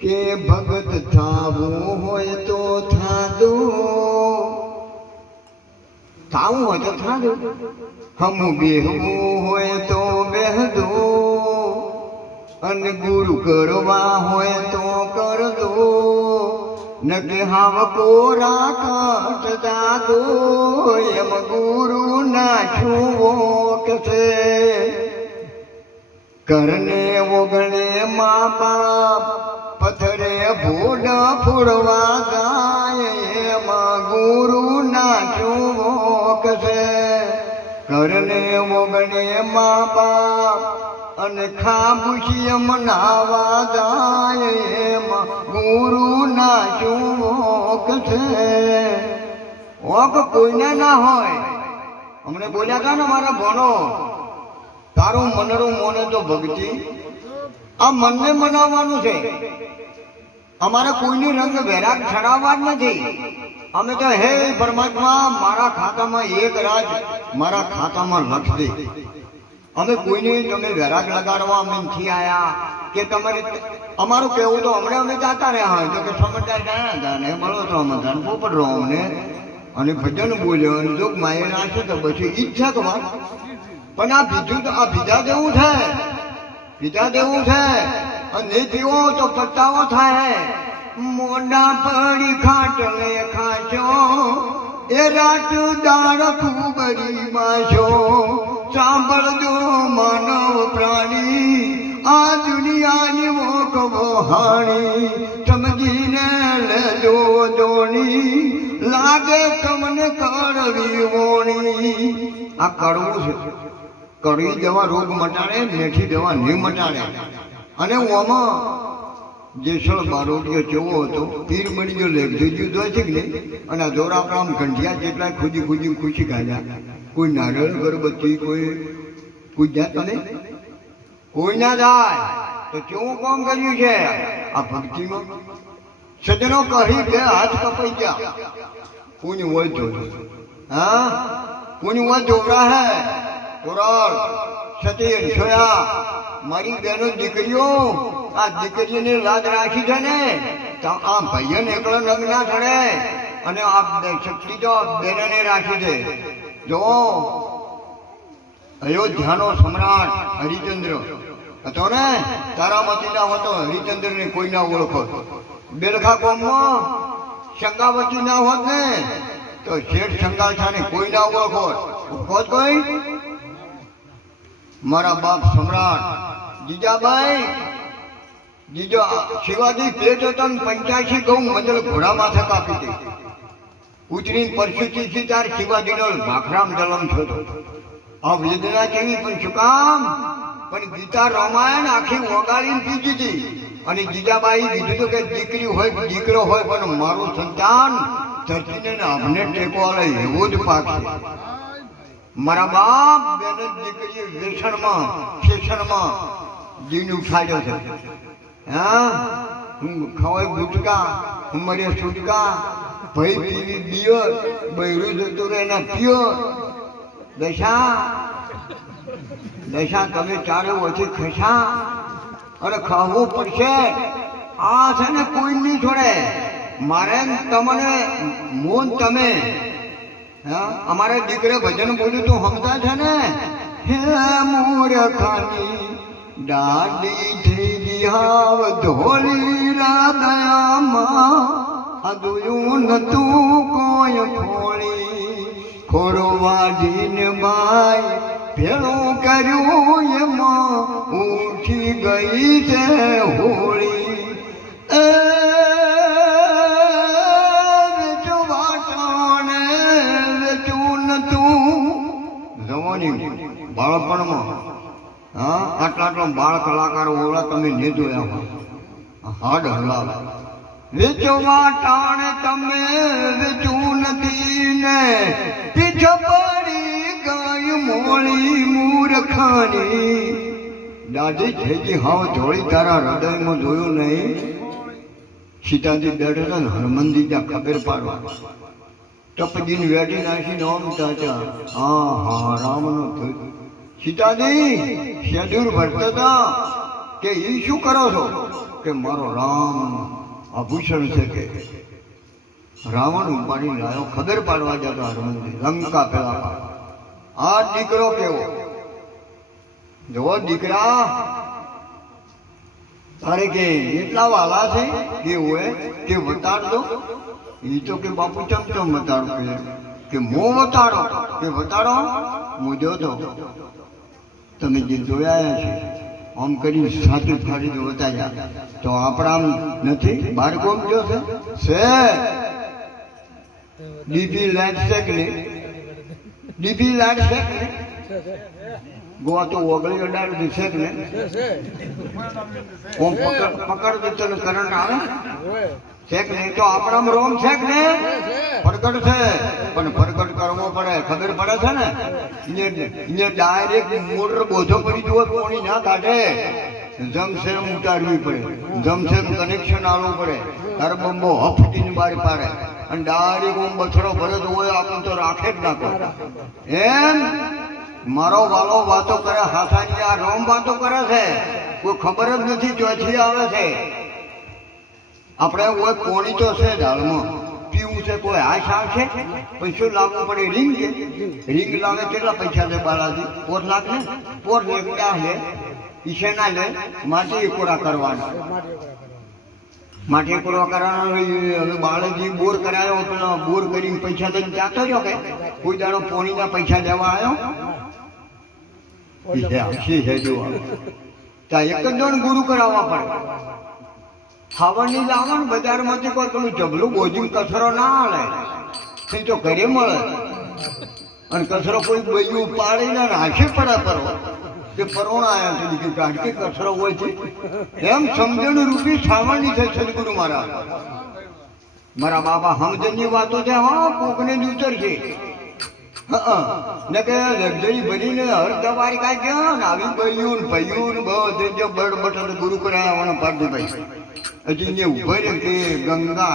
કે ભગત થાવું હોય તો થાદો થાવું હોય તો થાદો હમ બેહવું હોય તો બેહદો અને ગુરુ કરવા હોય તો કર દો નકે હાવ કોરા કાટ દાદો એમ ગુરુ નાખ્યું છે. કરને ઓગણે મા બાપ પથરે ભૂડ ફૂડવા ગાય, એમાં ગુરુ નાખ્યું છે. કરને ઓગણે મા બાપ અને ખાબુશી મનાવા જાય એમાં ગુરુ નાખ્યું છે. વોક કોઈને ના હોય. અમને બોલ્યા કા ને મારા ભણો. તારું મનરું મોને તો ભક્તિ. આ મનને મનાવવાનું છે. અમારે કોઈની રંગ વૈરાગ ચડાવવા જ નથી. અમે તો હે પરમાત્મા, મારા ખાતામાં એક રાજ, મારા ખાતામાં લખ દે. અમે કોઈને તમે વૈરાગ લગાડવા અમે નથી આવ્યા કે તમારે અમારું કહેવું તો હમણાં અમે જાતા રહ્યા હોય. તો કે સમજદાર જાણ્યા હતા ને મળો તો અમે ધન પોપટ રહો અમને. અને ભજન બોલ્યો અને જોગ માયે નાખે તો પછી ઈચ્છા તો પણ આ બીજું તો આ બીજા જેવું છે. બીજા જેવું છે. અને જીવો તો પસ્તાવો થાય. મોડા પડી ખાટલે ખાચો એ રાત દાળ ખુબરી માછો સાંભળજો માનવ પ્રાણી. આ દુનિયાની મોક મોહાણી સમજીને લેજો જોણી. લાગે તમને કડવી વોણી. આ કડવું છે. કડવી દવા, રોગ મટાડે, મેઠી દવા નહીં મટાડે. અને ઓમાં જેસળ બારોટીઓ ચેવો હતો, પીર મળી ગયો લેખજો જુદો છે કે નહીં? અને આ દોરાપરામ ગંઠિયા જેટલા ખુજી ખુજી ખુશી કાઢ્યા કોઈ નારિયેળ ગરબત્તી કોઈ કોઈ જાત તમે કોઈ ના જાય તો કેવું કામ કર્યું છે? આ ભક્તિમાં સજનો કહી બે હાથ કપાઈ ગયા. કોની હોય જોડે હા? કોની હોય જોડા હે? તોરલ સતીર છોયા મારી બેનો દીકરીઓ, આ દીકરીને લાજ રાખી છે ને? તો આ ભાઈઓને એકલો નગ ના ચડે અને આ શક્તિ તો બેનને રાખી છે જો અયોધ્યાનો સમ્રાટ હરિચંદ્ર હતો ને, તારામતી હતો હરિચંદ્ર ને કોઈ ના ઓળખો. બેલખા કોમમાં શંગાવતી ના હોત ને, તો શેઠ શંકાછા ને કોઈ ના ઓળખો. હોત કોઈ? મારા બાપ સમ્રાટ, જીજાબાઈ, જીજો શિવાજી પેટ હતો પંચ્યાસી ગૌ મંડળ ઘોડા માથે કાપી દે ઉતરીને પરશુથી સીતાર શિવાજીનો ભાખરામ જલમ થતો આ વેદના કેવી પણ શું કામ પણ ગીતા રામાયણ આખી ઓગાળીને પીધી હતી. અને જીજાબાઈ કીધું હતું કે દીકરી હોય, દીકરો હોય, પણ મારું સંતાન ધરતીને અમને ટેકો આવે એવો જ પાક છે. મારા બાપ બેન દીકરી વ્યસનમાં ફેશનમાં જીન ઉઠાડ્યો છે. હા? હું ખવાય ગુટકા, હું મરે છૂટકા ભાઈ પીવી બિયર, બૈરું જતું રહે એના પિયર. દશા દશા, તમે ચારે ઓછી ખસા અરે ખાવું પડશે. આ છે ને કોઈ નહીં છોડે મારે તમને, મોન તમે અમારે દીકરે ભજન બોલ્યું તું સમજા છે ને? હે મૂર્ખાની દાડી થઈ બિહાવ ધોલી રાદયામાં આ નતું કોઈ ખોળી ખોરો વાઢીને માય ભેળું કર્યું એમાં ઉઠી ગઈ છે હોળી. એ જવાની બાળપણમાં, હા, આટલા આટલા બાળ કલાકારો ઓળા તમે ને જોયા હાડ હલાવે. વેચવા વાટાણે તમે વેચું નથી ને, પીછો પડી ગઈ મોળી મૂર્ખાની. દાદી છેજી હાવ જોડી તારા હૃદયમાં જોયું નહીં? સીતાજી બેઠા હતા ને હનુમાનજી ત્યાં ખબર પાડવા. ટપજીને વેઠી નાખીને ઓમ ચાચા હા હા રામનો થયું સીતાજી શેડ્યુલ ભરતા હતા કે એ શું કરો છો કે મારો રામ આભૂષણ છે કે રાવણ ઉપાડી લાયો ખબર પાડવા જતો હનુમાનજી લંકા પેલા આ દીકરો કેવો જો દીકરા તારે કે એટલા વાલા છે કે હોય કે વતાડજો એ તો કે બાપુ ચમ ચમ વતાડો કે કે મો વતાડો કે વતાડો હું જોતો તમે જે જોયા છે, આમ કરી સાથે ફાડી દો બતાવ્યા. તો આપણા આમ નથી? બાળકો જો છે? છે. ડીપી લાઈટ છે ડીપી લાઈટ છે ગોવા તો ઓગળી અડાડી છે કે ને. ઓમ પકડ પકડ દે તને કરંટ આવે? છે કે નહીં? તો આપણામાં રોમ છે કે નહીં? પ્રગટ છે. પણ પ્રગટ કરવો પડે. ખબર પડે છે ને? અહીંયા ડાયરેક્ટ મોટર બોધો પડી જુઓ પાણી ના કાઢે. જમશેમ ઉતારવી પડે. જમશેમ કનેક્શન આવવું પડે. તાર બંબો હફતીની બહાર પાડે. અને ડાયરેક્ટ ઓમ બછડો ભરે તો હોય, આપણને તો રાખે જ ના કરે એમ? મારો વાલો વાતો કરે હાથાની આ રોમ વાતો કરે છે. કોઈ ખબર જ નથી ચોથી આવે છે. આપણે કોઈ કોણી તો છે દાળમાં. પીવું છે કોઈ હાશ આવશે? શું લાવવું પડે, રિંગ રિંગ લાવે કેટલા પૈસા લે બાલાજી? પોત લાખ ને? પોત લે, ક્યાં લે? ઈશેના લે. માટી એકોડા કરવાના. માટી એકોડા કરવાના, હવે બાળકજી બોર કરાયો, પેલો બોર કરીને પૈસા દઈને જાતો રહ્યો કે? કોઈ દાડો પોણીના પૈસા દેવા આવ્યો? ઈ છે, જો ત્યાં એક જ જણ ગુરુ કરાવવા પડે. ખાવાની લાવણ બજારમાંથી કોઈ પેલું જબલું બોજીને કચરો ના આલે. એ તો ઘરે મળે. અને કચરો કોઈ બૈયું પાડીને નાખે પડે પરવો કે પરોણા આવ્યા છે બીજું કારણ કચરો હોય છે. એમ સમજણ રૂપી છાવણની છે સદગુરુ મારા મારા બાપા સમજણની વાતો છે હા કોકને જ ઉતરશે. ને કે લક્ઝરી ભરીને હર તમારી કાંઈ ગયો ને આવી બૈયું ને ભૈયું ને બધે જો બળ બટન ગુરુ કરાવવાના ભાઈ હજી ને ઊભા રહે કે ગંગા